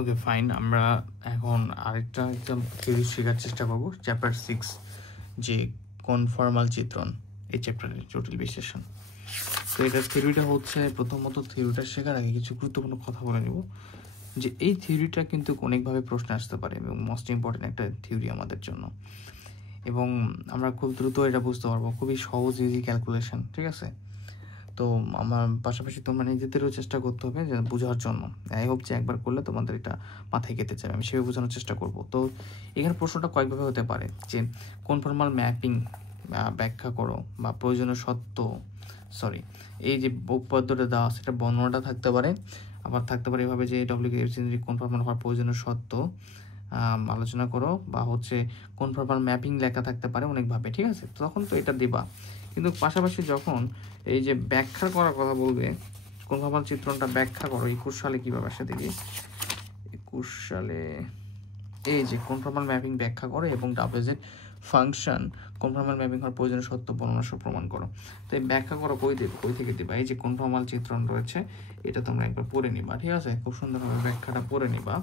Okay fine, আমরা এখন আরেকটা একদম থিওরি শেখার চেষ্টা করবো, চ্যাপ্টার 6 যে কনফর্মাল চিত্রণ, এই চ্যাপ্টারের জটিল বিশ্লেষণ। তো এটার থিওরিটা হচ্ছে, প্রথমত থিওরিটা শেখার আগে কিছু গুরুত্বপূর্ণ কথা বলে নেব, যে এই থিওরিটা কিন্তু অনেকভাবে প্রশ্ন আসতে পারে এবং মোস্ট ইম্পর্টেন্ট একটা থিওরি আমাদের জন্য, এবং আমরা খুব দ্রুত এটা বুঝতে পারবো, খুবই সহজ ইজি ক্যালকুলেশন, ঠিক আছে। তো আমার পাশাপাশি তোমরা নিজেদেরও চেষ্টা করতে হবে যে বোঝার জন্য। আই হোপ যে একবার করলে তোমাদের এটা মাথায় গেঁথে যাবে, আমি সেভাবে বোঝানোর চেষ্টা করব। তো এখানে প্রশ্নটা কয়েকভাবে হতে পারে, যে কনফর্মাল ম্যাপিং ব্যাখ্যা করো, বা প্রয়োজনীয় সত্য, সরি এই যে উপপাদ্যটা দেওয়া সেটা বর্ণনাটা থাকতে পারে, আবার থাকতে পারে এভাবে যে ডব্লিউকে কনফর্মাল হওয়ার প্রয়োজনীয় সত্য আলোচনা করো, বা হচ্ছে কনফর্মাল ম্যাপিং লেখা থাকতে পারে অনেকভাবে, ঠিক আছে। তখন তো এটা দিবা, কিন্তু পাশাপাশি যখন এই যে ব্যাখ্যা করার কথা বলবে, কনফর্মাল চিত্রণটা ব্যাখ্যা করো 21 সালে কীভাবে আসে দেখি, 21 সালে এই যে কনফর্মাল ম্যাপিং ব্যাখ্যা করো এবং ডাব্লিউজেড ফাংশন কনফর্মাল ম্যাপিং হওয়ার প্রয়োজনীয় সত্য বর্ণনা সহ প্রমাণ করো। তো এই ব্যাখ্যা করো কই থেকে দিবা, এই যে কনফর্মাল চিত্রণ রয়েছে এটা তোমরা একবার পড়ে নিবা, ঠিক আছে, খুব সুন্দরভাবে ব্যাখ্যাটা পড়ে নিবা,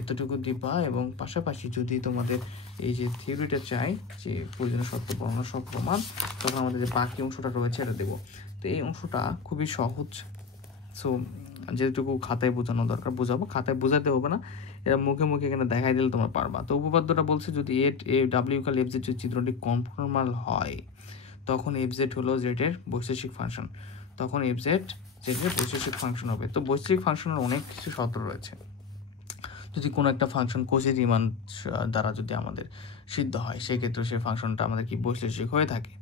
এতটুকু দিবা। এবং পাশাপাশি যদি তোমাদের এই যে থিওরিটা চাই যে প্রয়োজনীয় সত্য বর্ণনা সহ প্রমাণ, তখন আমাদের যে বাকি অংশটা রয়েছে এটা দেবো। তো এই অংশটা খুবই সহজ, সো যেটুকু খাতায় বোঝানো দরকার বোঝাবো, খাতায় বোঝাতে হবে না, এরা মুখে মুখে এখানে দেখাই দিলে তোমরা পারবা। তো উপপাদ্যটা বলছে যদি ডাব্লিউ কাল এফ জেড চিত্রটি কনফর্মাল হয়, তখন এফ জেড হলো জেডের বৈশেষিক ফাংশন, তখন এফ জেড জেডের বৈশেষিক ফাংশন হবে। তো বৈশেষিক ফাংশনের অনেক কিছু শর্ত রয়েছে, যদি কোনো একটা ফাংশন কোসি রিমান দ্বারা যদি আমাদের সিদ্ধ হয়, সেক্ষেত্রে সেই ফাংশনটা আমাদের কি বৈশ্লেষিক হয়ে থাকে।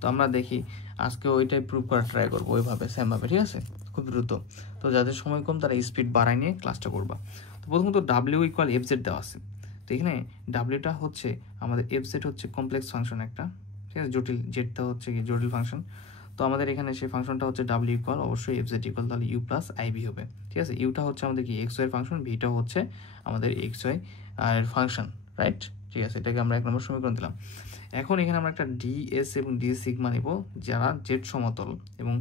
তো আমরা দেখি আজকে ওইটাই প্রুভ করার ট্রাই করবো, ওইভাবে সেমভাবে, ঠিক আছে, খুব দ্রুত। তো যাদের সময় কম তারা স্পিড বাড়ায় নিয়ে ক্লাসটা করবা। তো প্রথমত ডাব্লিউ ইকুয়াল এফ জেড দেওয়া আছে, তো এখানে ডাব্লিউটা হচ্ছে আমাদের, এফ জেড হচ্ছে কমপ্লেক্স ফাংশন একটা, ঠিক আছে, জটিল, জেডটা হচ্ছে কি জটিল ফাংশন। তো আমাদের এখানে সেই ফাংশনটা হচ্ছে ডাব্লিউ ইকুয়াল অবশ্যই এফ জেড ইকুয়াল তাহলে ইউ প্লাস আইভি হবে, ঠিক আছে। ইউটা হচ্ছে আমাদের কি এক্স ওয়াই এর ফাংশন, ভিটা হচ্ছে আমাদের এক্স ওয়াই এর ফাংশন, রাইট, ঠিক আছে। এটাকে আমরা 1 নম্বর সমীকরণ দিলাম। এখন এখানে আমরা একটা ডিএস এবং ডি সিগমা নিব, যারা জেড সমতল এবং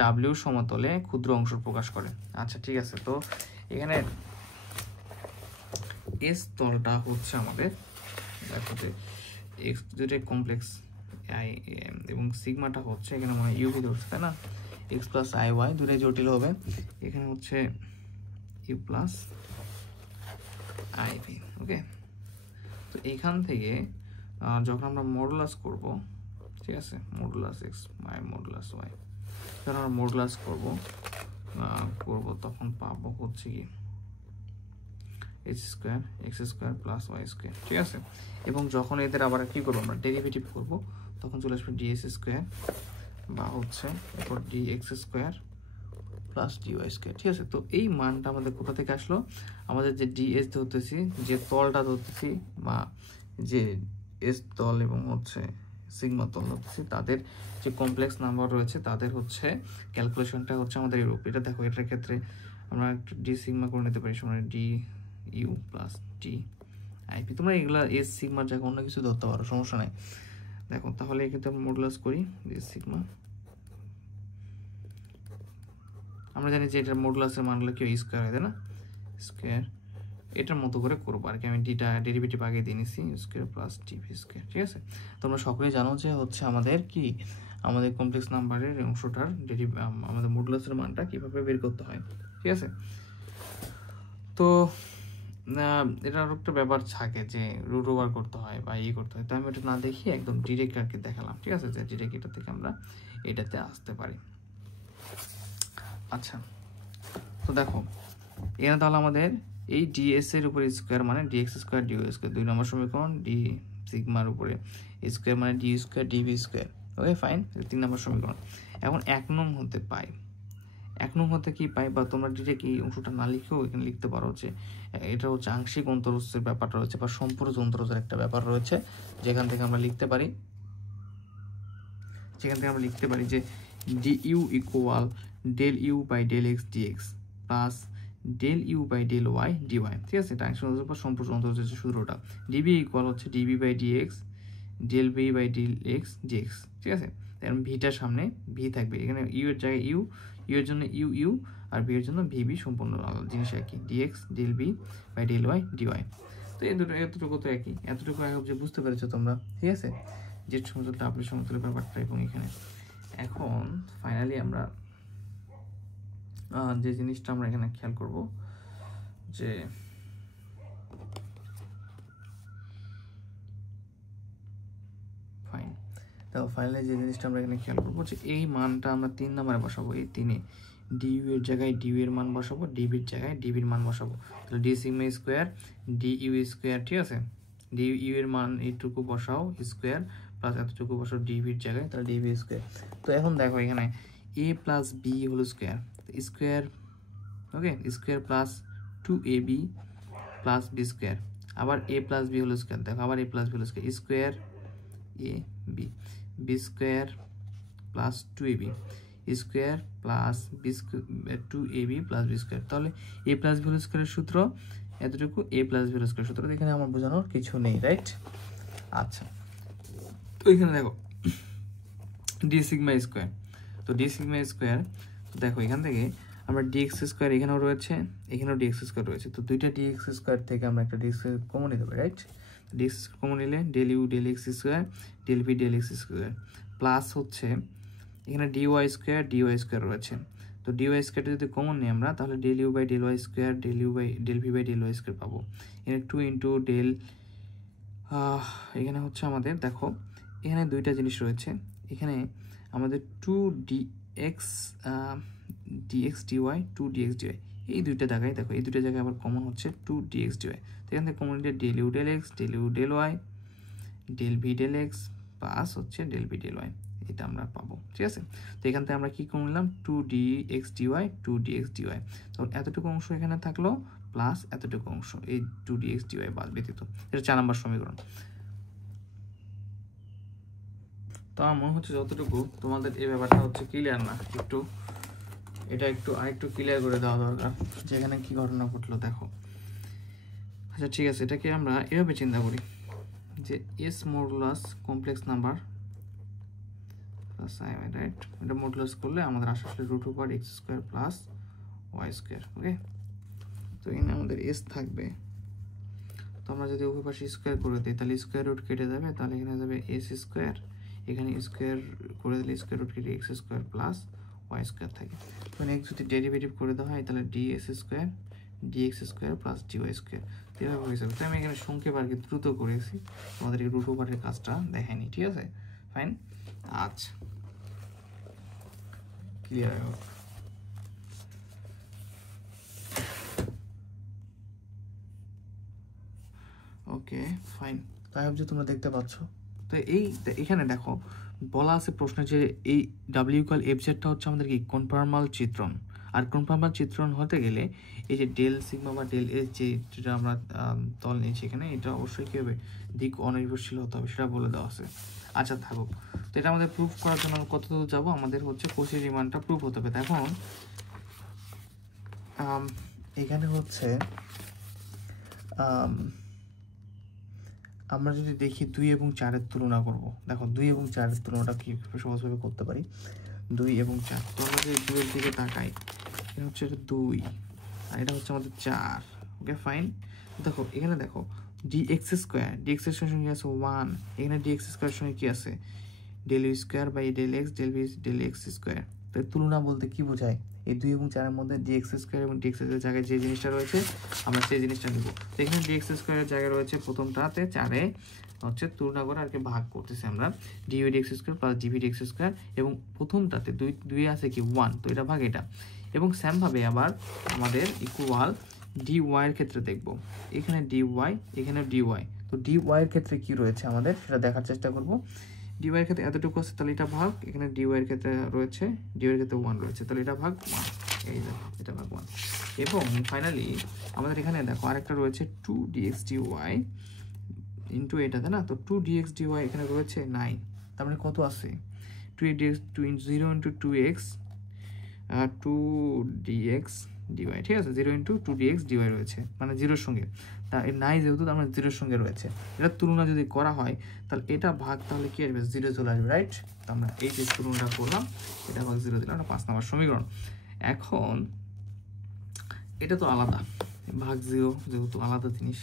ডাব্লিউ সমতলে ক্ষুদ্র অংশ প্রকাশ করে। আচ্ছা ঠিক আছে, তো এখানে এস তলটা হচ্ছে আমাদের, দেখো যে এক্স দুটোই কমপ্লেক্স আই এবং সিগমাটা হচ্ছে এখানে মানে ইউভি ধরছে, তাই না, এক্স প্লাস আই ওয়াই দুটোই জটিল হবে, এখানে হচ্ছে ইউ প্লাস আইভি, ওকে। তো এইখান থেকে যখন আমরা মডুলাস করব, ঠিক আছে, modulus X by modulus Y, যখন আমরা মডুলাস করব তখন পাবো হচ্ছে কি H square X square plus Y square, ঠিক আছে। এবং যখন এদের আবার কি করবো আমরা ডেরিভেটিভ করব, তখন চলে আসবে ডিএস স্কোয়ার বা হচ্ছে এরপর D X square plus D Y square, ঠিক আছে। তো এই মানটা আমাদের কোথা থেকে আসলো, আমাদের যে ডিএস ধরতেছি, যে তলটা ধরতেছি, বা যে এস তল এবং হচ্ছে সিগমা তল ধরতেছি, তাদের যে কমপ্লেক্স নাম্বার রয়েছে তাদের হচ্ছে ক্যালকুলেশনটা হচ্ছে আমাদের এরূপ। এটা দেখো, এটার ক্ষেত্রে আমরা একটু ডি সিগমা করে নিতে পারি, মানে d u plus d ip, তোমরা এগুলা এস সিগমার জায়গায় অন্য কিছু ধরতে পারো, সমস্যা নাই। দেখো তাহলে এক্ষেত্রে আমরা মডুলাস করি এস সিগমা, আমরা জানি যে এটার মডুলাসের মান হলো কি স্কোয়ার হয়, তাই না, স্কোয়ার, এটার মতো করে করবো আর কি, আমি ডিটা ডেরিভেটিভ আগে দিয়ে নিছি স্কোয়ার প্লাস ডিভি স্কোয়ার, ঠিক আছে। তোমরা সকলেই জানো যে হচ্ছে আমাদের কি, আমাদের কমপ্লেক্স নাম্বারের অংশটার আমাদের মডুলাসের মানটা কিভাবে বের করতে হয়, ঠিক আছে। তো এটা আরও একটা ব্যাপার থাকে যে রুট ওভার করতে হয় বা করতে হয়, তো আমি এটা না দেখি একদম ডিরেক্ট আর কি দেখালাম, ঠিক আছে, যে ডিরেক্ট এটা থেকে আমরা এটাতে আসতে পারি। আচ্ছা, তো দেখো এখানে তাহলে আমাদের এই ডিএস এর উপরে স্কোয়ার মানে ডিএক্স স্কোয়ার ডিও স্কোয়ার, 2 নম্বর সমীকরণ, ডি সিগমার উপরে স্কোয়ার মানে d square dv square, okay fine, 3 নম্বর সমীকরণ। এখন 1 নং হতে পাই, 1 নং হতে কি পাই, বা তোমরা ডিরেক্ট এই অংশটা না লিখেও এখানে লিখতে পারো যে এটা হচ্ছে আংশিক অন্তরস্থের ব্যাপারটা রয়েছে, বা সম্পূর্ণ অন্তরস্থের একটা ব্যাপার রয়েছে, যেখান থেকে আমরা লিখতে পারি যে d u equal del u by del x dx plus del u by del y dy, ঠিক আছে। এটা আংশিক অন্তরস্থ বা সম্পূর্ণ অন্তরস্থ সূত্রটা, ডিবি ইকুয়াল হচ্ছে db by dx del b by del x dx, ঠিক আছে। এখন ভিটার সামনে ভি থাকবে, এখানে ইউ এর জায়গায় ইউ, ইউ এর জন্য ইউ ইউ, আর বি এর জন্য ভিবি সম্পূর্ণ আলাদা জিনিস একই, dx del b by del y dy. তো এতটুকু তো একই, এতটুকু আই হোপ যে বুঝতে পেরেছো তোমরা, ঠিক আছে, জেড সমতল ডাব্লিউ সমতলের ব্যাপারটা। এবং এখানে এখন ফাইনালি আমরা যে জিনিসটা আমরা এখানে খেয়াল করব যে ফাইন, তো ফাইনালি যে জিনিসটা আমরা এখানে খেয়াল করবো যে এই মানটা আমরা 3 নম্বরে বসাবো। এই 3-এ ডিইউ এর জায়গায় ডিইউ এর মান বসাবো, ডিবির জায়গায় ডিবির মান বসাবো। তাহলে D sigma square DU square, ঠিক আছে, ডিইউ এর মান এইটুকু বসাও স্কোয়ার প্লাস এতটুকু বসাও ডিবির জায়গায়, তাহলে ডিবি স্কোয়ার। তো এখন দেখো এখানে এ প্লাস বি হলো square, square okay, square plus 2ab plus B square, আবার এ প্লাস বি হলো স্কোয়ার, দেখো আবার এ প্লাস বি হলো square, square A B, B square plus 2ab square plus B 2ab plus B square. তাহলে A plus B whole স্কোয়ারের সূত্র এতটুকু, A plus B whole square সূত্র, এখানে আমার বোঝানোর কিছু নেই, রাইট? আচ্ছা, তো এখানে দেখো ডি সিগমা স্কোয়ার, তো ডি সিগমা স্কোয়ার, তো দেখো এখান থেকে আমরা ডিএক্স স্কোয়ার এখানেও রয়েছে, এখানেও ডিএক্স স্কোয়ার রয়েছে, তো দুইটা ডিএক্স স্কোয়ার থেকে আমরা একটা ডিএক্স কমন নিতে পারি, রাইট? ডিএক্স কমন নিলে del u del x square del v del x square plus হচ্ছে এখানে ডিওয়াই স্কোয়ার রয়েছে, তো ডিওয়াই স্কোয়ারটা যদি কমন নিই আমরা, তাহলে del u by del y square del u by del v by del y square পাবো। এখানে 2 ইন্টু ডেল, এখানে হচ্ছে আমাদের দেখো এখানে দুইটা জিনিস রয়েছে, এখানে আমাদের 2dx ডিওয়াই 2dx ডিওয়াই, এই দুইটা জায়গায় দেখো, এই দুইটা জায়গায় আবার কমন হচ্ছে 2dx ডিওয়াই। তো এখান থেকে কমন নিলে del u del x del u del y del v del x plus হচ্ছে ডেল ভি ডেল ওয়াই, এটা আমরা পাবো, ঠিক আছে। তো এখান থেকে আমরা কি করে নিলাম 2dx ডিওয়াই 2dx ডিওয়াই, তো এতটুকু অংশ এখানে থাকলো প্লাস এতটুকু অংশ এই 2dx ডিওয়াই বাদ ব্যতীত, এটা 4 নম্বর সমীকরণ। তো আমার মনে হচ্ছে যতটুকু তোমাদের এই ব্যাপারটা হচ্ছে ক্লিয়ার না, একটু এটা আরেকটু ক্লিয়ার করে দেওয়া দরকার যে এখানে কি ঘটনা ঘটলো। দেখো আচ্ছা ঠিক আছে, এটাকে আমরা এভাবে চিন্তা করি যে S modulus complex number plus i, right? এটা মডুলাস করলে আমাদের আসলে root over x square plus Y square, okay. তো এখানে আমাদের এস থাকবে, তো আমরা যদি উভয় পাশে স্কোয়ার করে দিই তাহলে স্কোয়ার রুট কেটে যাবে, তাহলে এখানে যাবে এস স্কোয়ার, এখানে স্কোয়ার করে দিলে স্কোয়ার রুট কেটে x square plus Y square থাকে। মানে এক্স যদি ডেরিভেটিভ করে দেওয়া হয় তাহলে ds square dx square plus dy square, এভাবে হয়ে যাবে। তো আমি এখানে সংক্ষেপ আর কি দ্রুত করেছি, তোমাদের এই রুট ওভারের কাজটা দেখায়নি, ঠিক আছে, ফাইন। আচ্ছা ক্লিয়ার হোক, ওকে ফাইন। তাই যে তোমরা দেখতে পাচ্ছ, তো এখানে দেখো বলা আছে প্রশ্নে যে এই ডাব্লিউ ইকুয়াল এফ জেডটা হচ্ছে আমাদের কি কনফর্মাল চিত্রণ, আর কনফর্মাল চিত্রণ হতে গেলে এই যে ডেল সিগমা বা ডেল এস যেটা আমরা তল নিয়েছি এখানে, এটা অবশ্যই কী হবে দিক অনির্ভরশীল হতে হবে, সেটা বলে দেওয়া আছে। আচ্ছা থাকুক, তো এটা আমাদের প্রুফ করার জন্য কত দূর যাবো, আমাদের হচ্ছে কোসের রিমানটা প্রুফ হতে হবে। এখন এখানে হচ্ছে আমরা যদি দেখি 2 এবং 4-এর তুলনা করব, দেখো 2 এবং 4-এর তুলনাটা কি সহজভাবে করতে পারি, 2 এবং 4, তো আমরা যদি 2 এর দিকে তাকাই, এটা হচ্ছে 2 আর এটা হচ্ছে আমাদের 4, ওকে ফাইন। দেখো এখানে দেখো ডিএক্স স্কোয়ার, ডিএক্স এর সঙ্গে আছে 1, এখানে ডিএক্স স্কোয়ার সঙ্গে কি আছে del u square by del x del v del x square. তো তুলনা বলতে কি বোঝায়, এই 2 এবং 4-এর মধ্যে ডিএক্স স্কোয়ার এবং ডিএক্স এর জায়গায় যে জিনিসটা রয়েছে আমরা সেই জিনিসটা নিব। তো এখানে ডিএক্স স্কোয়ারের জায়গায় রয়েছে প্রথমটাতে 4-এ হচ্ছে তুলনা করে আর কি ভাগ করতেছি আমরা du dx square plus dv dx square, এবং প্রথমটাতে 2 আছে কি 1, তো এটা ভাগ এটা, এবং সেমভাবে আবার আমাদের ইকুয়াল ডিওয়াই এর ক্ষেত্রে দেখব, এখানে ডিওয়াই এখানে ডিওয়াই, তো ডিওয়াই এর ক্ষেত্রে কি রয়েছে আমাদের সেটা দেখার চেষ্টা করব। ডিওয়াই এর ক্ষেত্রে এতটুকু আছে, তাহলে এটা ভাগ, এখানে ডিওয়াই এর ক্ষেত্রে রয়েছে, ডিওয়াই এর ক্ষেত্রে 1 রয়েছে, তাহলে এটা ভাগ 1, এই দেখো এটা ভাগ 1। এবং ফাইনালি আমাদের এখানে দেখো আরেকটা রয়েছে 2dx dy ইন্টু এটাতে না, তো 2dx dy এখানে রয়েছে 9, তার মানে কত আছে 2dx 0 into 2x 2dx dy, ঠিক আছে, 0 ইন্টু 2dx dy রয়েছে, মানে 0-এর সঙ্গে, তা এর নাই যেহেতু তার মানে 0-এর সঙ্গে রয়েছে, এটা তুলনা যদি করা হয় তাহলে এটা ভাগ তাহলে কি আসবে 0 চলে আসবে, রাইট? তো আমরা এই যে তুলনাটা করলাম, এটা ভাগ 0 দিলাম, এটা 5 নম্বর সমীকরণ। এখন এটা তো আলাদা, ভাগ 0 যেহেতু আলাদা জিনিস,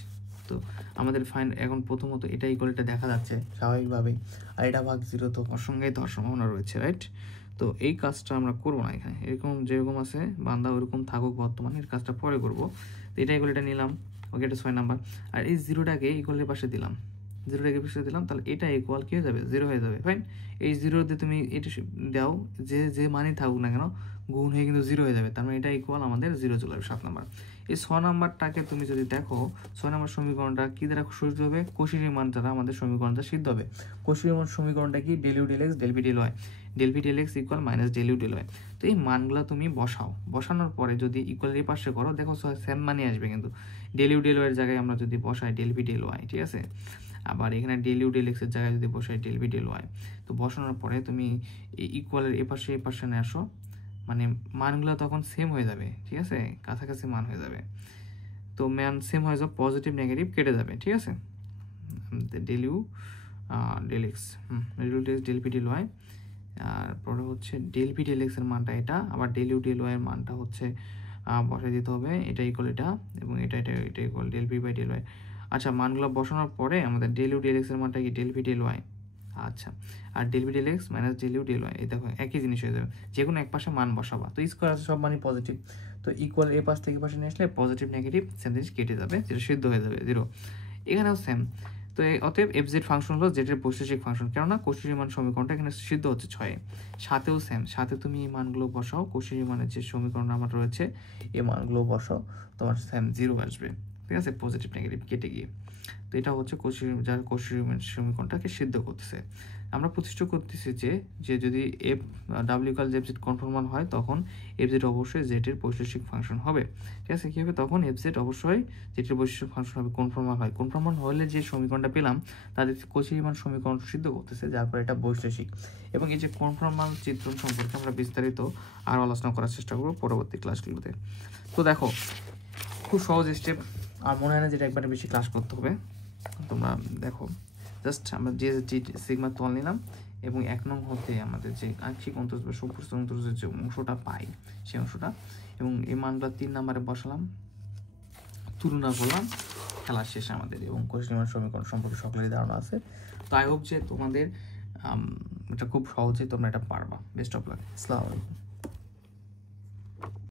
তো আমাদের ফাইন এখন প্রথমত এটা ইকুয়ালটা দেখা যাচ্ছে স্বাভাবিকভাবেই, আর এটা ভাগ 0 তো অসংজ্ঞায়িত হওয়ার সম্ভাবনা রয়েছে, রাইট? তো এই কাজটা আমরা করবো না এখানে, এরকম যেরকম আছে বান্দা ওরকম থাকুক বর্তমানে, এর কাজটা পরে করবো। তো এটা ইকুয়ালটা নিলাম, ওকে, এটা 6 নাম্বার। আর এই 0টাকে ইকুয়ালের পাশে দিলাম, 0টাকে পাশে দিলাম, তাহলে এটা ইকুয়াল কি হয়ে যাবে, 0 হয়ে যাবে, ফাইন। এই 0 দিয়ে তুমি এটা দাও, যে মানই থাকুক না কেন গুণ হয়ে কিন্তু 0 হয়ে যাবে, তার মানে এটা ইকুয়াল আমাদের 0 চলে আসবে 7 নাম্বার। এই 6 নাম্বারটাকে তুমি যদি দেখো, 6 নাম্বার সমীকরণটা কি দ্বারা সিদ্ধ হবে, কৌশিক মান দ্বারা আমাদের সমীকরণটা সিদ্ধ হবে। কৌশিক মান সমীকরণটা কি, del u del x del v del y, del v del x equal minus del u del y. তো এই মানগুলো তুমি বসাও, বসানোর পরে যদি ইকুয়ালের এই পাশে করো, দেখো সেম মানই আসবে, কিন্তু ডেল ইউ ডেল ওয়াইয়ের জায়গায় আমরা যদি বসাই ডেল ভি ডেল ওয়াই, ঠিক আছে, আবার এখানে ডেল ইউ ডেল এক্সের জায়গায় যদি বসাই ডেল ভি ডেল ওয়াই, তো বসানোর পরে তুমি ইকুয়ালের এ পাশে নিয়ে আসো, মানে মানগুলো তখন সেম হয়ে যাবে, ঠিক আছে, কাছাকাছি মান হয়ে যাবে। তো মান সেম হয়ে যাবে, পজিটিভ নেগেটিভ কেটে যাবে, ঠিক আছে। Del u del x, del u del v del y, আর পরে হচ্ছে ডেল ভি ডেল এক্সের মানটা এটা, আবার ডেল ইউ ডেল ওয়াইয়ের মানটা হচ্ছে বসাই দিতে হবে, এটা ইকুয়াল এটা, এবং এটা equal del v by del y. আচ্ছা, মানগুলো বসানোর পরে আমাদের ডেল ইউ ডেল এক্সের মানটা কি, ডেল ভি ডেল ওয়াই, আচ্ছা, আর del v del x minus del u del y, এই দেখো একই জিনিস হয়ে যাবে, যে কোনো এক পাশে মান বসাবা, তো স্কোয়ার আছে সব মানই পজিটিভ, তো ইকুয়াল এ পাশ থেকে পাশে নিয়ে আসলে পজিটিভ নেগেটিভ সেম জিনিস কেটে যাবে, যেটা সিদ্ধ হয়ে যাবে 0। এখানেও সেম। তো অতএব এফ জেড ফাংশন হলো জেডের বৈশেষিক ফাংশন, কেননা কৌশিক মান সমীকরণটা এখানে সিদ্ধ হচ্ছে 6-এ। সাথেও সেম, সাথে তুমি এই মানগুলো বসাও, কৌশিক মানের যে সমীকরণ আমার রয়েছে এই মানগুলো বসাও, তোমার সেম 0 আসবে, ঠিক আছে, পজিটিভ নেগেটিভ কেটে গিয়ে। তো এটা হচ্ছে কৌশিক সমীকরণটাকে সিদ্ধ করতেছে। আমরা প্রতিষ্ঠা করতেছি যে যদি F W equal F Z conformal হয়, তখন এফ জেড অবশ্যই জেডের বৈশেষিক ফাংশন হবে, ঠিক আছে। কী হবে তখন, এফ জেড অবশ্যই জেডের বৈশেষিক ফাংশন হবে, কনফর্মাল হয়। কনফর্মাল হলে যে সমীকরণটা পেলাম তাদের কৌশিক মান সমীকরণ সিদ্ধ করতেছে, যার পর এটা বৈশেষিক। এবং এই যে কনফর্মাল চিত্রণ সম্পর্কে আমরা বিস্তারিত আরও আলোচনা করার চেষ্টা করবো পরবর্তী ক্লাসগুলোতে। তো দেখো, খুব সহজ স্টেপ, আর মনে হয় না যেটা একবারে বেশি ক্লাস করতে হবে। তোমরা দেখো, জাস্ট আমরা যে সিগমা তল নিলাম, এবং 1 নং হতে আমাদের যে আংশিক অন্তর্জ বা সম্পূর্ণ অন্তর্জের যে অংশটা পাই সেই অংশটা, এবং এই মানগুলো 3 নম্বরে বসালাম, তুলনা করলাম, খেলা শেষ আমাদের। এবং কৌশিক মান সমীকরণ সম্পর্কে সকলেরই ধারণা আছে। তো আই হোপ যে তোমাদের এটা খুব সহজেই তোমরা এটা পারবা। Best of luck. আসসালামু আলাইকুম।